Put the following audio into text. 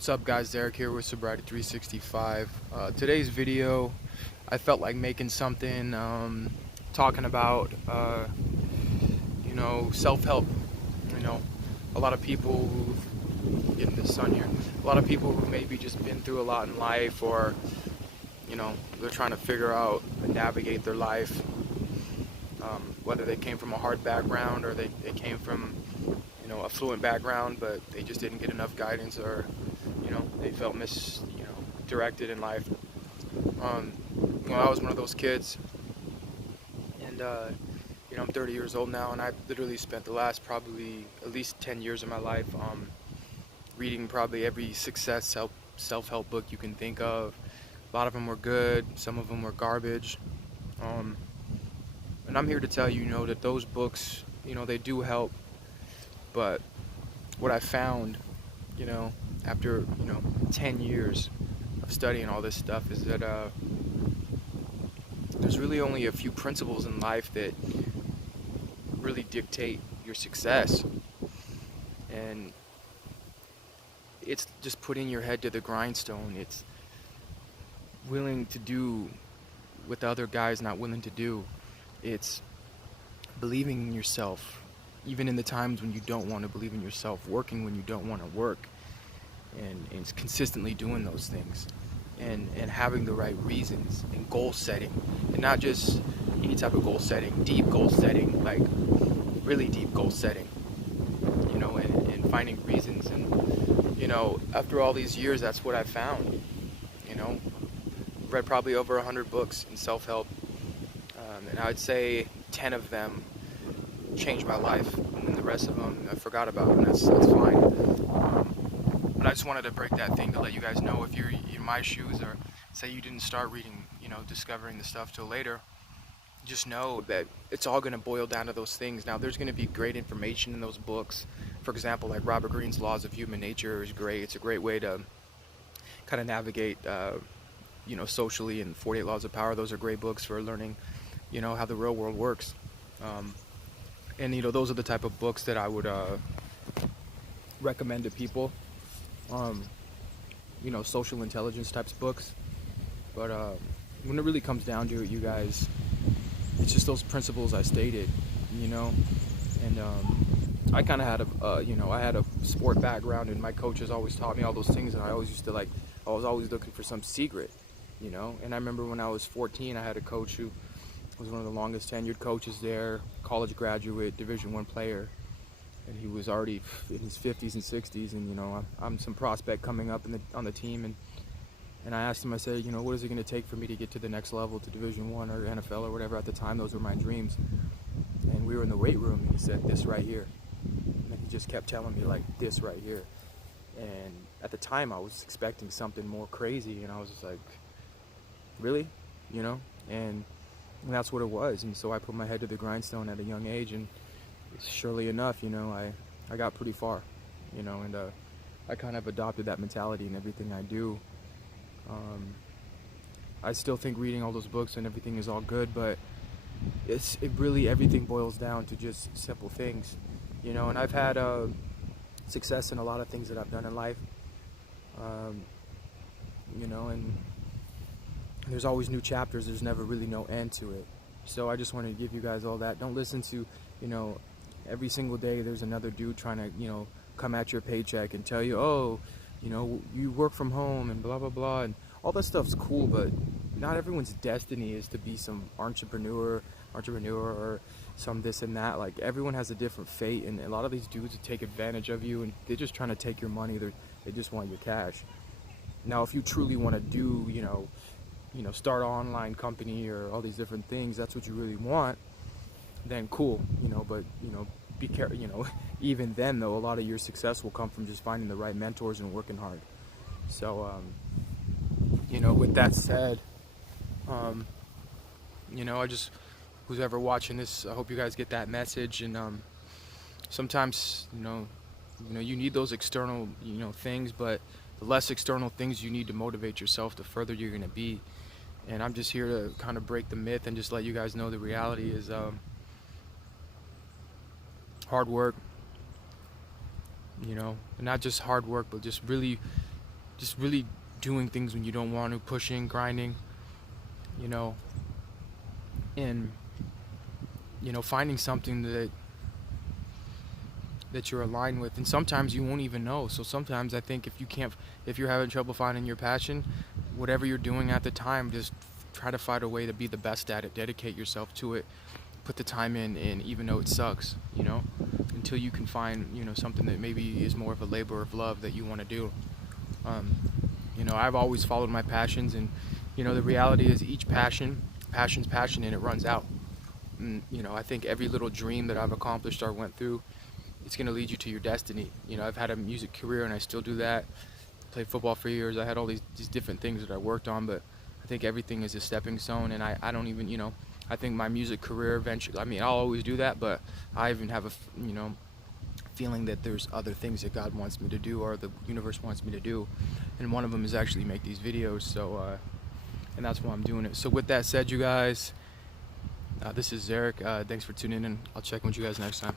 What's up guys, Derek here with Sobriety 365. Today's video, I felt like making something talking about, self-help. You know, a lot of people who've, getting the sun here, a lot of people who maybe just been through a lot in life, or, they're trying to figure out and navigate their life, whether they came from a hard background or they came from, affluent background, but they just didn't get enough guidance, or they felt directed in life. I was one of those kids, and I'm 30 years old now, and I've literally spent the last probably at least 10 years of my life reading probably every success self-help book you can think of. A lot of them were good, some of them were garbage, and I'm here to tell you, that those books, they do help, but what I found, after 10 years of studying all this stuff, is that there's really only a few principles in life that really dictate your success, and it's just putting your head to the grindstone. It's willing to do what the other guy's not willing to do. It's believing in yourself even in the times when you don't want to believe in yourself, working when you don't want to work, and consistently doing those things, and having the right reasons, and goal setting, and not just any type of goal setting, deep goal setting, like really deep goal setting, and finding reasons. And after all these years, that's what I found. Read probably over 100 books in self-help, and I'd say 10 of them changed my life, and then the rest of them I forgot about, and that's fine. But I just wanted to break that thing to let you guys know, if you're in my shoes, or say you didn't start reading, discovering the stuff till later, just know that it's all going to boil down to those things. Now, there's going to be great information in those books. For example, like Robert Greene's Laws of Human Nature is great. It's a great way to kind of navigate, socially, and 48 Laws of Power. Those are great books for learning, how the real world works. And those are the type of books that I would recommend to people. Social intelligence types books. But when it really comes down to it, you guys, it's just those principles I stated, and I kind of had I had a sport background, and my coaches always taught me all those things, and I always used to I was always looking for some secret, and I remember when I was 14, I had a coach who was one of the longest tenured coaches there, college graduate, Division I player, and he was already in his 50s and 60s, and I'm some prospect coming up on the team, and I asked him, I said, what is it going to take for me to get to the next level, to Division I or NFL or whatever. At the time, those were my dreams. And we were in the weight room, and he said, this right here. And he just kept telling me, like, this right here. And at the time, I was expecting something more crazy, and I was just like, really? And that's what it was. And so I put my head to the grindstone at a young age, and surely enough, I got pretty far, and I kind of adopted that mentality in everything I do. I still think reading all those books and everything is all good, but it really, everything boils down to just simple things, and I've had success in a lot of things that I've done in life, and there's always new chapters. There's never really no end to it. So I just wanted to give you guys all that. Don't listen to, every single day there's another dude trying to, come at your paycheck and tell you, oh, you work from home and blah, blah, blah. And all that stuff's cool, but not everyone's destiny is to be some entrepreneur or some this and that. Like, everyone has a different fate, and a lot of these dudes take advantage of you, and they're just trying to take your money. They just want your cash. Now, if you truly want to do, start an online company or all these different things, that's what you really want, then cool, but, be careful, even then though, a lot of your success will come from just finding the right mentors and working hard. So, with that said, I just, who's ever watching this, I hope you guys get that message. And sometimes, you need those external, things, but the less external things you need to motivate yourself, the further you're going to be. And I'm just here to kind of break the myth and just let you guys know the reality is hard work, and not just hard work, but just really just really doing things when you don't want to, pushing, grinding, you know, and finding something that you're aligned with. And sometimes you won't even know. So sometimes I think if you're having trouble finding your passion, whatever you're doing at the time, just try to find a way to be the best at it, dedicate yourself to it, put the time in, and even though it sucks, until you can find, something that maybe is more of a labor of love that you want to do. I've always followed my passions, and the reality is each passion's passion, and it runs out. And, I think every little dream that I've accomplished or went through, it's going to lead you to your destiny. I've had a music career, and I still do that. Played football for years. I had all these different things that I worked on, but I think everything is a stepping stone, and I don't even, I think my music career eventually, I'll always do that, but I even have a, feeling that there's other things that God wants me to do, or the universe wants me to do, and one of them is actually make these videos. So and that's why I'm doing it. So with that said, you guys, this is Zarek. Thanks for tuning in. I'll check in with you guys next time.